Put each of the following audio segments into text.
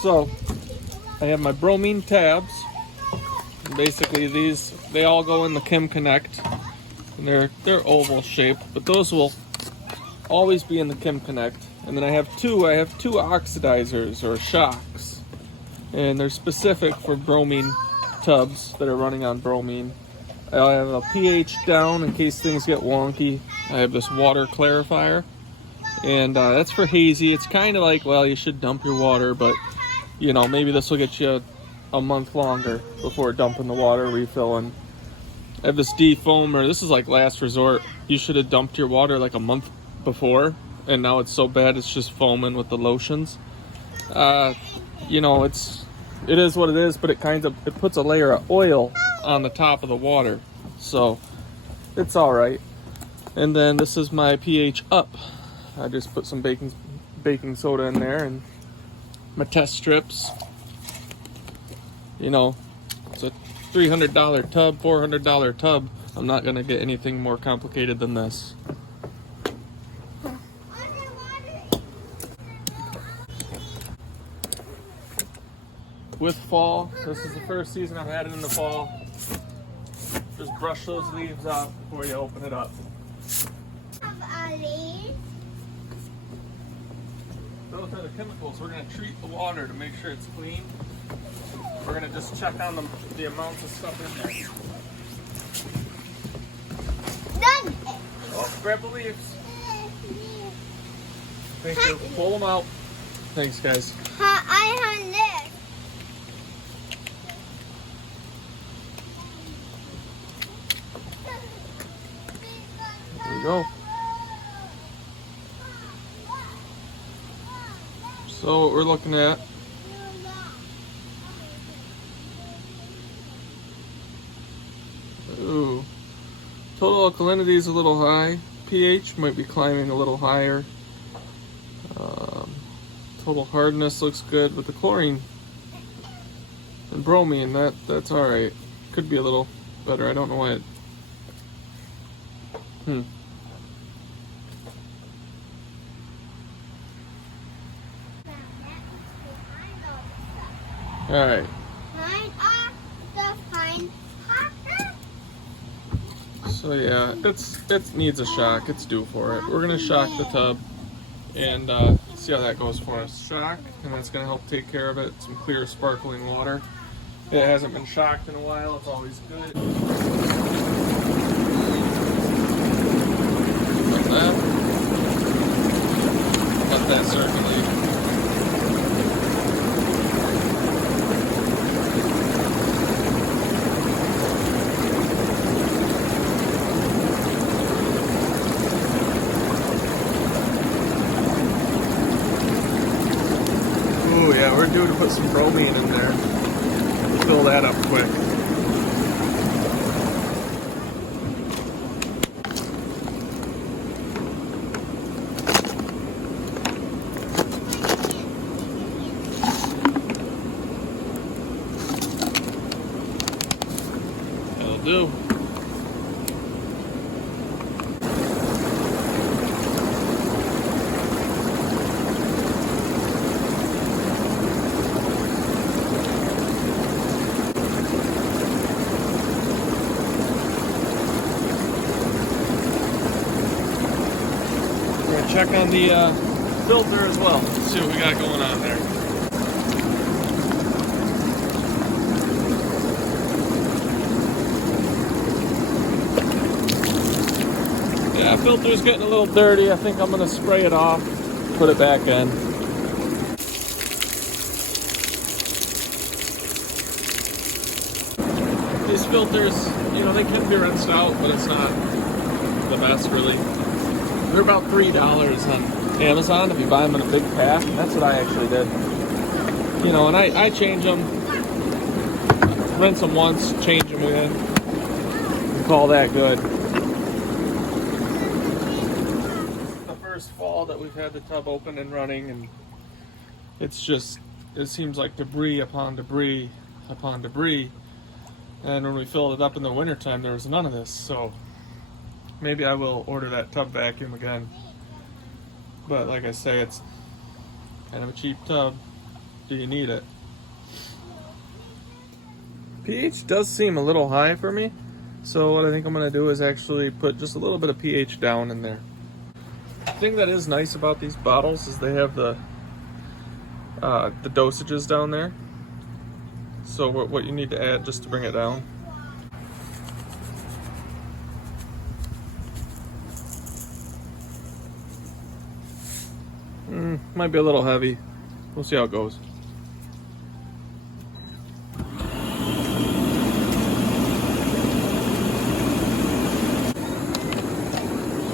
So I have my bromine tabs. Basically these, they all go in the Kim Connect, and they're oval shaped, but those will always be in the Kim Connect. And then I have two oxidizers or shocks, and they're specific for bromine tubs that are running on bromine. I have a pH down in case things get wonky. I have this water clarifier, and that's for hazy. It's kind of like, well, you should dump your water, but you know, maybe this will get you a month longer before dumping the water, refilling. I have this defoamer. This is like last resort. You should have dumped your water like a month before, and now it's so bad it's just foaming with the lotions. You know, it is what it is, but it puts a layer of oil on the top of the water, so it's all right. And then this is my pH up. I just put some baking soda in there, and my test strips. You know, it's a $300 tub, $400 tub. I'm not gonna get anything more complicated than this. With fall, this is the first season I've had it in the fall. Just brush those leaves off before you open it up. Those are the chemicals. We're going to treat the water to make sure it's clean. We're going to just check on the amounts of stuff in there. Done. Oh, grab the leaves. Thank you. Pull them out. Thanks, guys. I have this. There we go. So what we're looking at, ooh, total alkalinity is a little high. pH might be climbing a little higher. Total hardness looks good, but the chlorine and bromine, that's all right. Could be a little better. I don't know why it. All right. So yeah, it needs a shock. It's due for it. We're gonna shock the tub and see how that goes for us. Shock, and that's gonna help take care of it. Some clear, sparkling water. It hasn't been shocked in a while. It's always good. Like that. Let that circulate. Yeah, we're due to put some bromine in there. Fill that up quick. That'll do. Check on the filter as well. See what we got going on there. Yeah, filter's getting a little dirty. I think I'm gonna spray it off, put it back in. These filters, you know, they can be rinsed out, but it's not the best really. They're about $3 on Amazon if you buy them in a big pack. That's what I actually did. You know, and I change them, rinse them once, change them again, and call that good. It's the first fall that we've had the tub open and running, and it seems like debris upon debris upon debris. And when we filled it up in the wintertime, there was none of this, so maybe I will order that tub vacuum again. But like I say, it's kind of a cheap tub. do you need it? pH does seem a little high for me, so what I think I'm going to do is actually put just a little bit of pH down in there. The thing that is nice about these bottles is they have the dosages down there, so what you need to add just to bring it down. Might be a little heavy. We'll see how it goes.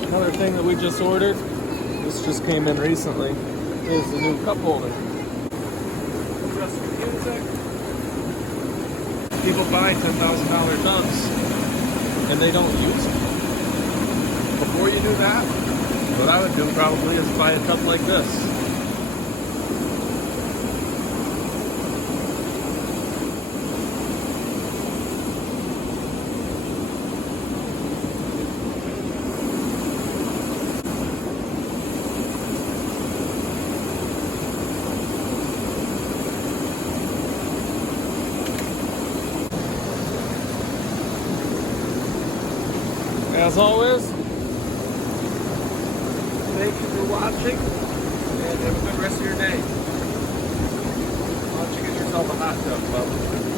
Another thing that we just ordered, this just came in recently, is the new cup holder. People buy $10,000 tubs and they don't use them. Before you do that, what I would do probably is buy a cup like this. As always, thank you for watching, and have a good rest of your day. Why don't you get yourself a hot tub, bub?